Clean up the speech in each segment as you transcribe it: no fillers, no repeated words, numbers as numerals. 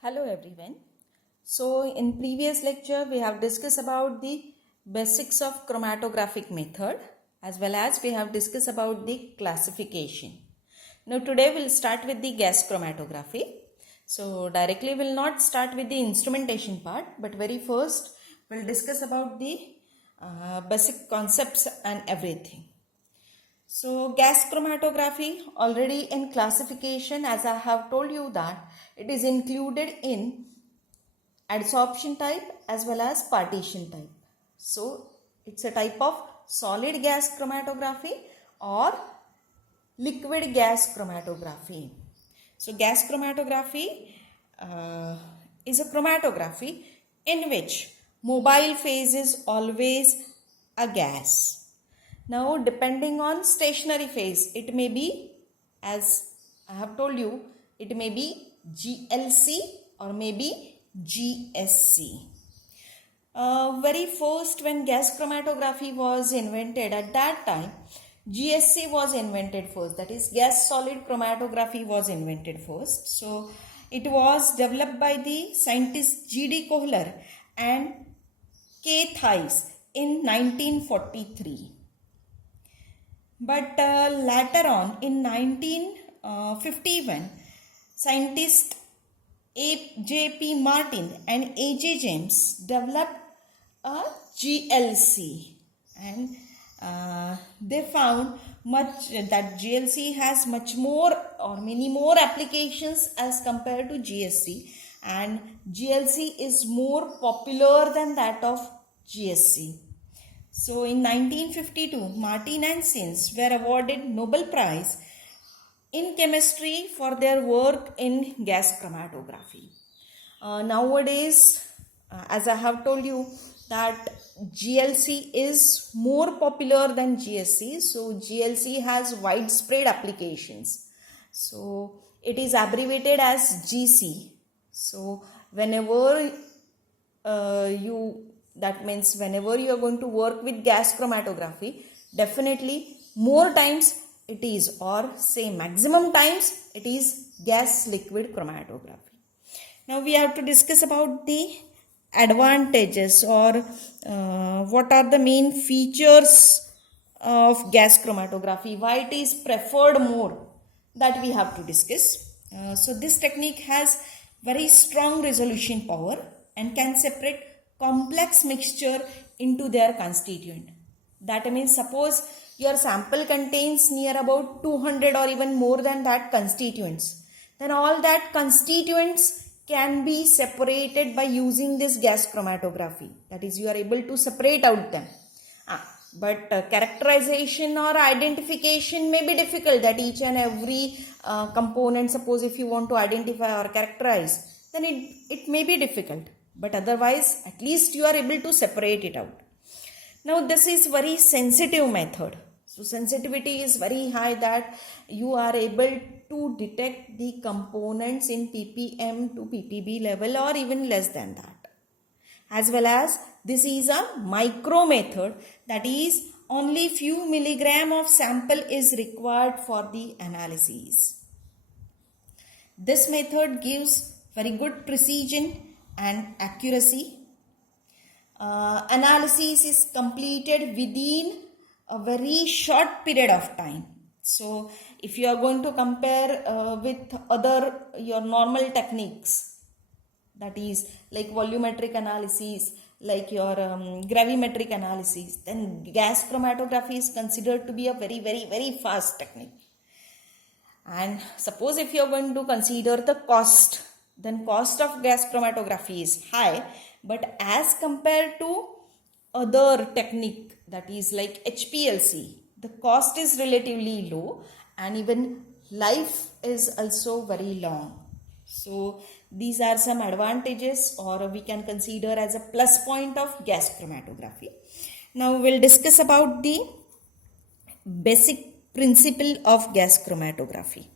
Hello everyone. So in previous lecture we have discussed about the basics of chromatographic method as well as we have discussed about the classification. Now today we'll start with the gas chromatography. So directly we'll not start with the instrumentation part, but very first we'll discuss about the basic concepts and everything. So gas chromatography already in classification, as I have told you that it is included in adsorption type as well as partition type. So it's a type of solid gas chromatography or liquid gas chromatography. So gas chromatography is a chromatography in which mobile phase is always a gas. Now depending on stationary phase, it may be, as I have told you, it may be GLC or maybe GSC. Very first when gas chromatography was invented, at that time GSC was invented first, that is gas solid chromatography was invented first. So it was developed by the scientists G.D. Kohler and K. Theis in 1943. But later on in 1951, scientists J.P. Martin and A.J. James developed a GLC, and they found that GLC has much more or many more applications as compared to GSC, and GLC is more popular than that of GSC. So in 1952, Martin and Sims were awarded Nobel Prize in chemistry for their work in gas chromatography. Nowadays, as I have told you, that GLC is more popular than GSC. So GLC has widespread applications. So it is abbreviated as GC. So whenever that means whenever you are going to work with gas chromatography, definitely more times it is, or say maximum times it is gas liquid chromatography. Now we have to discuss about the advantages or what are the main features of gas chromatography, why it is preferred more, that we have to discuss. So this technique has very strong resolution power and can separate complex mixture into their constituent. That means suppose your sample contains near about 200 or even more than that constituents, then all that constituents can be separated by using this gas chromatography. That is, you are able to separate out them. But characterization or identification may be difficult, that each and every component, suppose if you want to identify or characterize, then it may be difficult. But otherwise, at least you are able to separate it out. Now, this is very sensitive method. So, sensitivity is very high, that you are able to detect the components in ppm to ppb level or even less than that. As well as this is a micro method, that is only few milligram of sample is required for the analysis. This method gives very good precision and accuracy. Analysis is completed within a very short period of time. So if you are going to compare with other your normal techniques, that is like volumetric analysis, like your gravimetric analysis, then gas chromatography is considered to be a very, very, very fast technique. And suppose if you are going to consider the cost, then cost of gas chromatography is high, but as compared to other technique, that is like HPLC, the cost is relatively low and even life is also very long. So these are some advantages, or we can consider as a plus point of gas chromatography. Now we'll discuss about the basic principle of gas chromatography.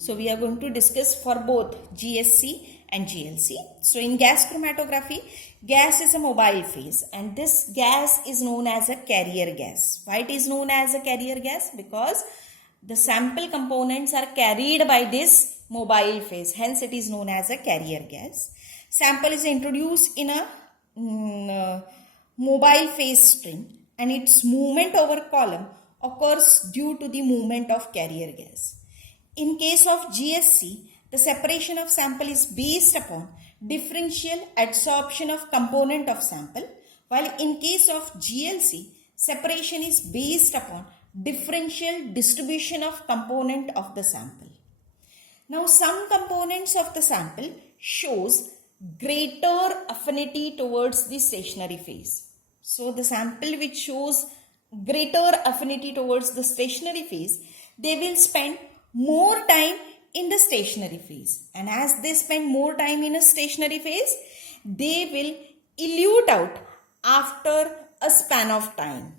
So we are going to discuss for both GSC and GLC. So in gas chromatography, gas is a mobile phase and this gas is known as a carrier gas. Why it is known as a carrier gas? Because the sample components are carried by this mobile phase. Hence, it is known as a carrier gas. Sample is introduced in a mobile phase stream, and its movement over column occurs due to the movement of carrier gas. In case of GSC, the separation of sample is based upon differential adsorption of component of sample, while in case of GLC, separation is based upon differential distribution of component of the sample. Now, some components of the sample shows greater affinity towards the stationary phase. So, the sample which shows greater affinity towards the stationary phase, they will spend more time in the stationary phase, and as they spend more time in a stationary phase, they will elute out after a span of time,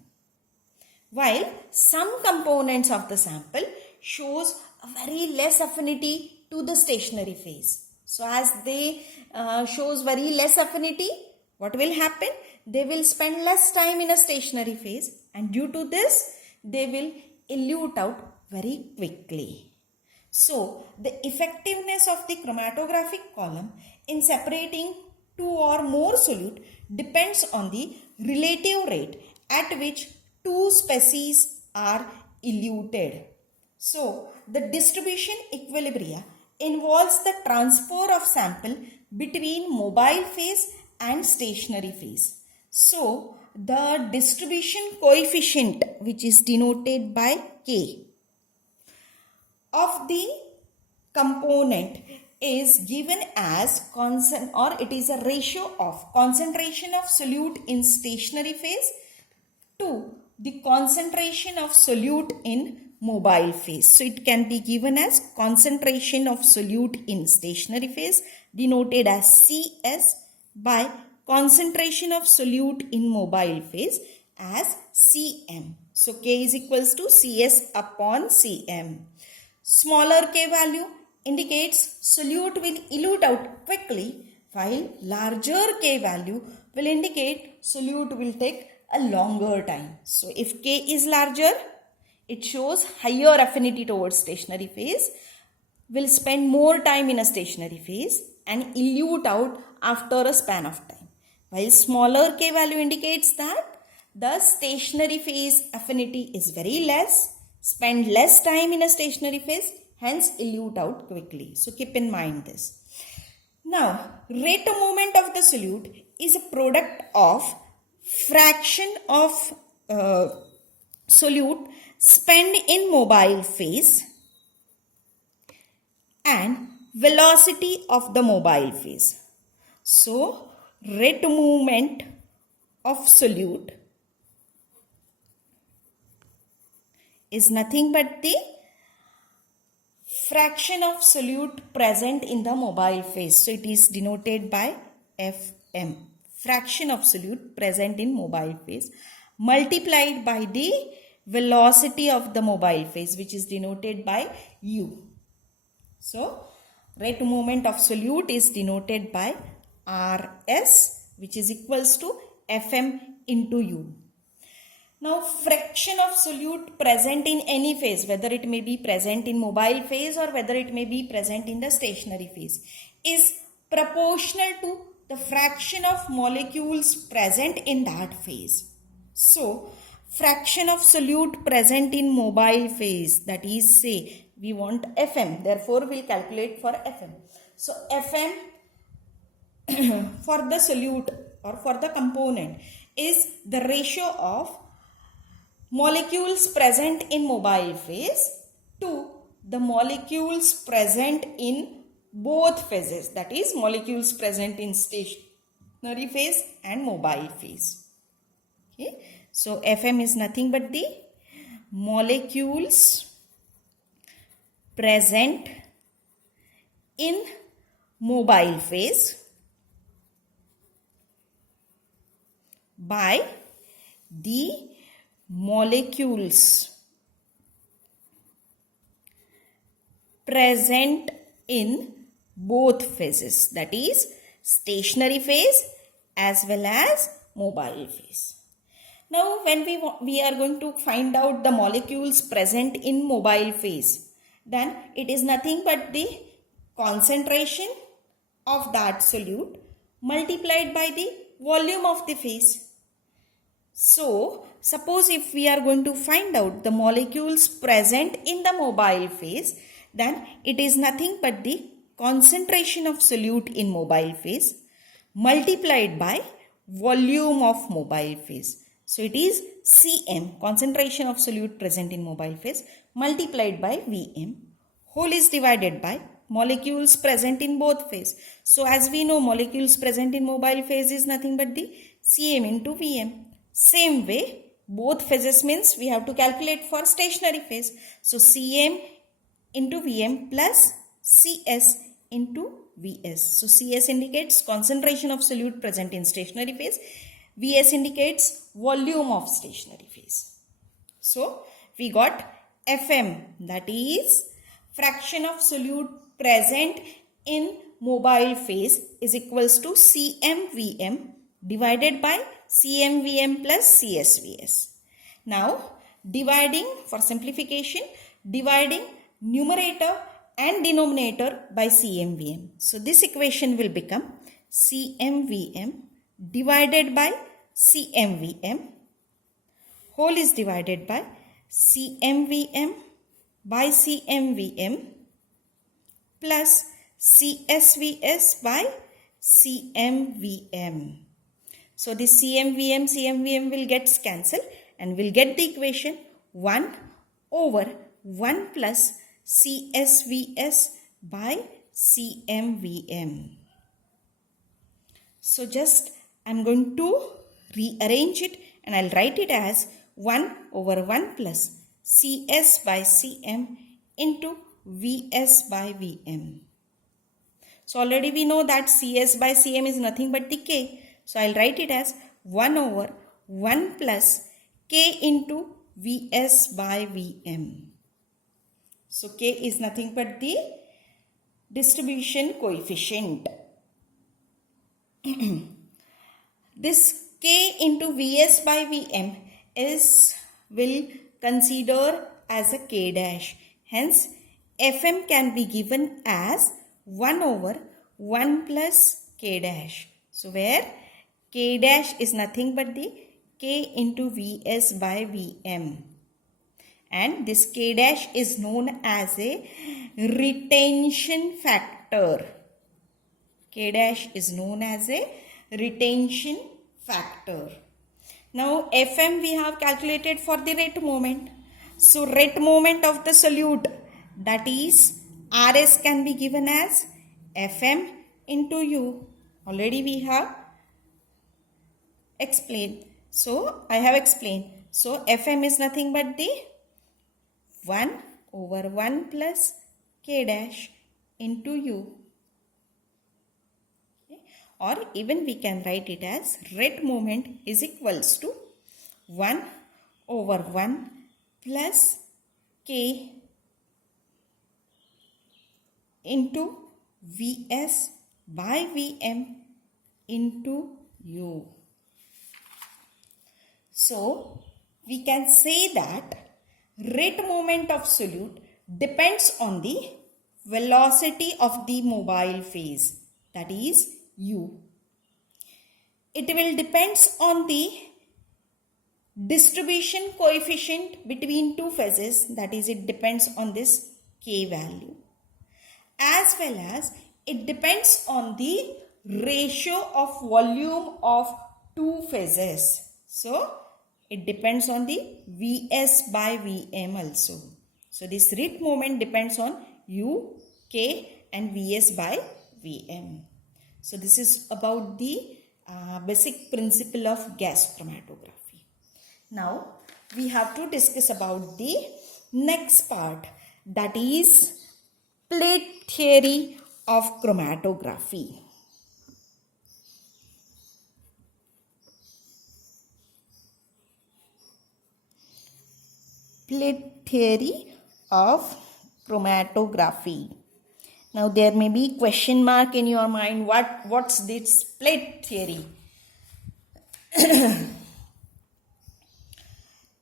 while some components of the sample shows a very less affinity to the stationary phase. So as they shows very less affinity, what will happen? They will spend less time in a stationary phase, and due to this, they will elute out very quickly. So, the effectiveness of the chromatographic column in separating two or more solute depends on the relative rate at which two species are eluted. So, the distribution equilibria involves the transfer of sample between mobile phase and stationary phase. So, the distribution coefficient, which is denoted by K, of the component is given as constant, or it is a ratio of concentration of solute in stationary phase to the concentration of solute in mobile phase. So it can be given as concentration of solute in stationary phase, denoted as CS, by concentration of solute in mobile phase as Cm. So K is equals to Cs upon Cm. Smaller K value indicates solute will elute out quickly, while larger K value will indicate solute will take a longer time. So if K is larger, it shows higher affinity towards stationary phase, will spend more time in a stationary phase and elute out after a span of time. While smaller K value indicates that the stationary phase affinity is very less, spend less time in a stationary phase, hence elute out quickly. So keep in mind this. Now, rate of movement of the solute is a product of fraction of solute spent in mobile phase and velocity of the mobile phase. So, rate of movement of solute is nothing but the fraction of solute present in the mobile phase. So it is denoted by Fm, fraction of solute present in mobile phase, multiplied by the velocity of the mobile phase, which is denoted by U. So rate of movement of solute is denoted by Rs, which is equals to Fm into U. Now, fraction of solute present in any phase, whether it may be present in mobile phase or whether it may be present in the stationary phase, is proportional to the fraction of molecules present in that phase. So, fraction of solute present in mobile phase, that is, say, we want Fm, therefore we'll calculate for Fm. So, Fm for the solute or for the component is the ratio of molecules present in mobile phase to the molecules present in both phases, that is molecules present in stationary phase and mobile phase. Okay. So Fm is nothing but the molecules present in mobile phase by the molecules present in both phases, that is stationary phase as well as mobile phase. Now when we are going to find out the molecules present in mobile phase, then it is nothing but the concentration of that solute multiplied by the volume of the phase. So suppose if we are going to find out the molecules present in the mobile phase, then it is nothing but the concentration of solute in mobile phase multiplied by volume of mobile phase. So it is Cm, concentration of solute present in mobile phase, multiplied by Vm. Whole is divided by molecules present in both phase. So as we know, molecules present in mobile phase is nothing but the Cm into Vm. Same way, both phases means we have to calculate for stationary phase. So Cm into Vm plus Cs into Vs. So Cs indicates concentration of solute present in stationary phase. Vs indicates volume of stationary phase. So we got Fm, that is fraction of solute present in mobile phase, is equals to CmVm divided by CmVm plus CsVs. Now dividing, for simplification, dividing numerator and denominator by CmVm. So this equation will become CmVm divided by CmVm, whole is divided by CmVm by CmVm plus CsVs by CmVm. So this CmVm will get cancelled and we'll get the equation 1 over 1 plus CsVs by CmVm. So just I'm going to rearrange it and I'll write it as 1 over 1 plus Cs by Cm into Vs by Vm. So already we know that Cs by Cm is nothing but the K. So I'll write it as 1 over 1 plus K into Vs by Vm. So K is nothing but the distribution coefficient. This K into Vs by Vm will consider as a K dash. Hence, Fm can be given as 1 over 1 plus K dash. So, where K dash is nothing but the K into Vs by Vm. And this K dash is known as a retention factor. K dash is known as a retention factor. Now Fm we have calculated for the rate moment. So rate moment of the solute, that is Rs, can be given as Fm into U. Already we have explained. So I have explained. So Fm is nothing but the 1 over 1 plus K dash into U. Or even we can write it as rate moment is equals to 1 over 1 plus K into Vs by Vm into U. So we can say that rate moment of solute depends on the velocity of the mobile phase, that is U. It will depends on the distribution coefficient between two phases, that is it depends on this K value, as well as it depends on the ratio of volume of two phases. So it depends on the Vs by Vm also. So this rate moment depends on U, K and Vs by Vm. So this is about the basic principle of gas chromatography. Now we have to discuss about the next part, that is plate theory of chromatography. Plate theory of chromatography. Now there may be question mark in your mind, what's this plate theory?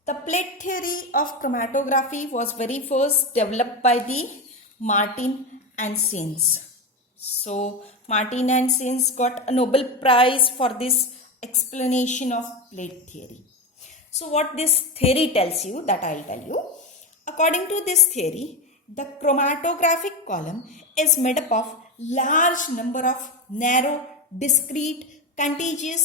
The plate theory of chromatography was very first developed by the Martin and Sins. So Martin and Sins got a Nobel Prize for this explanation of plate theory. So what this theory tells you, that I'll tell you. According to this theory, the chromatographic column is made up of large number of narrow, discrete, contiguous,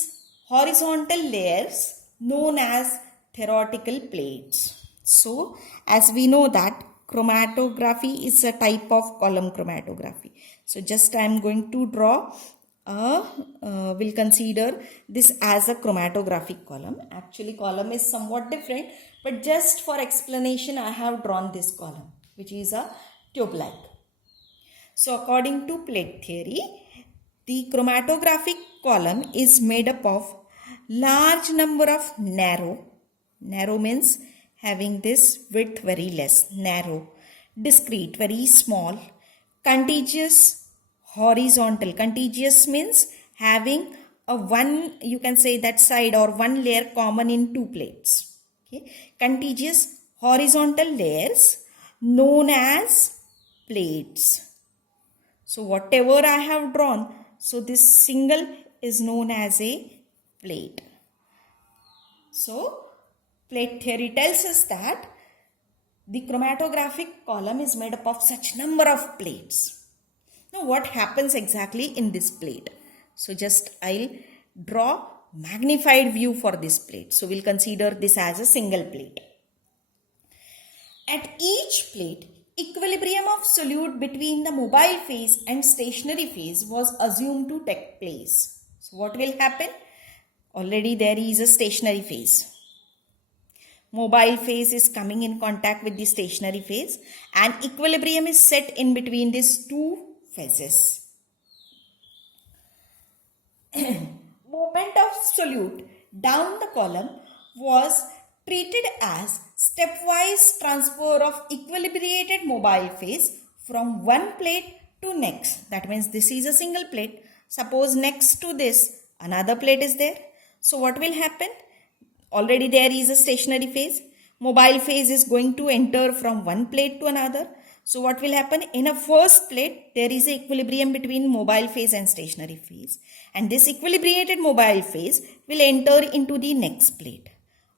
horizontal layers known as theoretical plates. So as we know that chromatography is a type of column chromatography. So just I am going to draw we'll consider this as a chromatographic column. Actually column is somewhat different, but just for explanation I have drawn this column, which is a tube-like. So according to plate theory, the chromatographic column is made up of large number of narrow means having this width very less, narrow, discrete, very small, contiguous, horizontal. Contiguous means having a one, you can say that side or one layer common in two plates. Okay. Contiguous horizontal layers known as plates. So whatever I have drawn, so this single is known as a plate. So plate theory tells us that the chromatographic column is made up of such number of plates. Now what happens exactly in this plate? So just I'll draw magnified view for this plate. So we'll consider this as a single plate. At each plate, equilibrium of solute between the mobile phase and stationary phase was assumed to take place. So what will happen? Already there is a stationary phase. Mobile phase is coming in contact with the stationary phase and equilibrium is set in between these two phases. Movement of solute down the column was treated as stepwise transfer of equilibrated mobile phase from one plate to next. That means this is a single plate. Suppose next to this another plate is there. So what will happen? Already there is a stationary phase. Mobile phase is going to enter from one plate to another. So what will happen? In a first plate, there is an equilibrium between mobile phase and stationary phase. And this equilibrated mobile phase will enter into the next plate.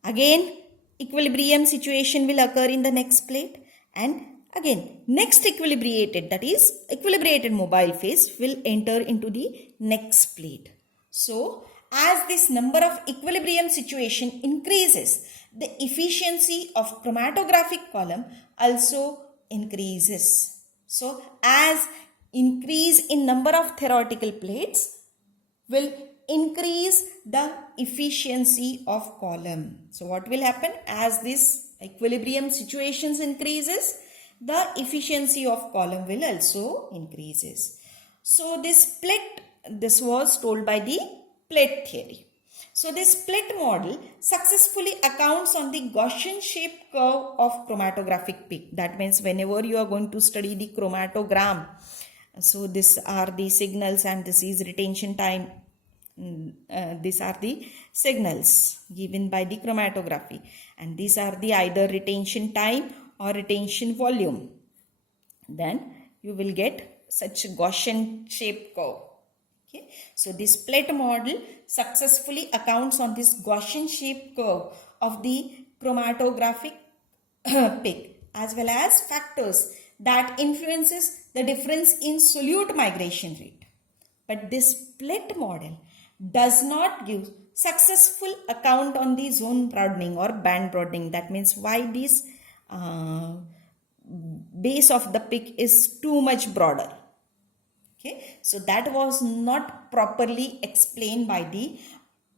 Again, equilibrium situation will occur in the next plate. And again, next equilibrated, that is equilibrated mobile phase will enter into the next plate. So, as this number of equilibrium situation increases, the efficiency of chromatographic column also increases. So, as increase in number of theoretical plates will increase the efficiency of column. So, what will happen? As this equilibrium situations increases, the efficiency of column will also increases. So, this was told by the plate theory. So this plate model successfully accounts on the Gaussian shaped curve of chromatographic peak. That means whenever you are going to study the chromatogram, so these are the signals and this is retention time. These are the signals given by the chromatography and these are the either retention time or retention volume. Then you will get such Gaussian shaped curve. Okay. So this plate model successfully accounts on this Gaussian shaped curve of the chromatographic peak as well as factors that influences the difference in solute migration rate. But this plate model does not give successful account on the zone broadening or band broadening. That means why this base of the peak is too much broader. Okay, so that was not properly explained by the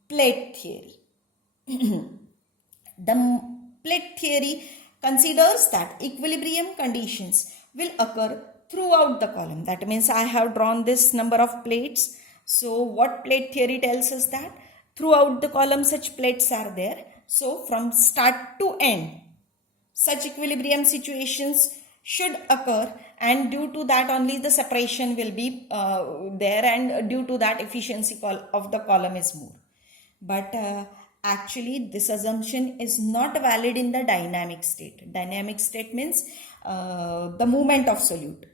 plate theory. The plate theory considers that equilibrium conditions will occur throughout the column. That means I have drawn this number of plates. So what plate theory tells us that throughout the column such plates are there. So from start to end, such equilibrium situations should occur and due to that only the separation will be there and due to that efficiency of the column is more. But Actually, this assumption is not valid in the dynamic state. Dynamic state means the movement of solute.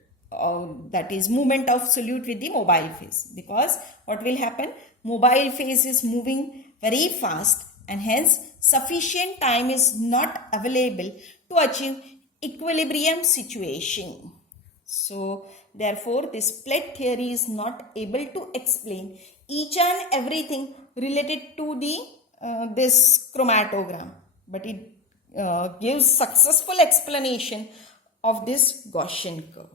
That is movement of solute with the mobile phase, because what will happen, mobile phase is moving very fast and hence sufficient time is not available to achieve equilibrium situation. So therefore this plate theory is not able to explain each and everything related to the this chromatogram, but it gives successful explanation of this Gaussian curve.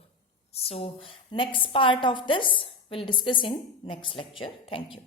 So next part of this we'll discuss in next lecture. Thank you.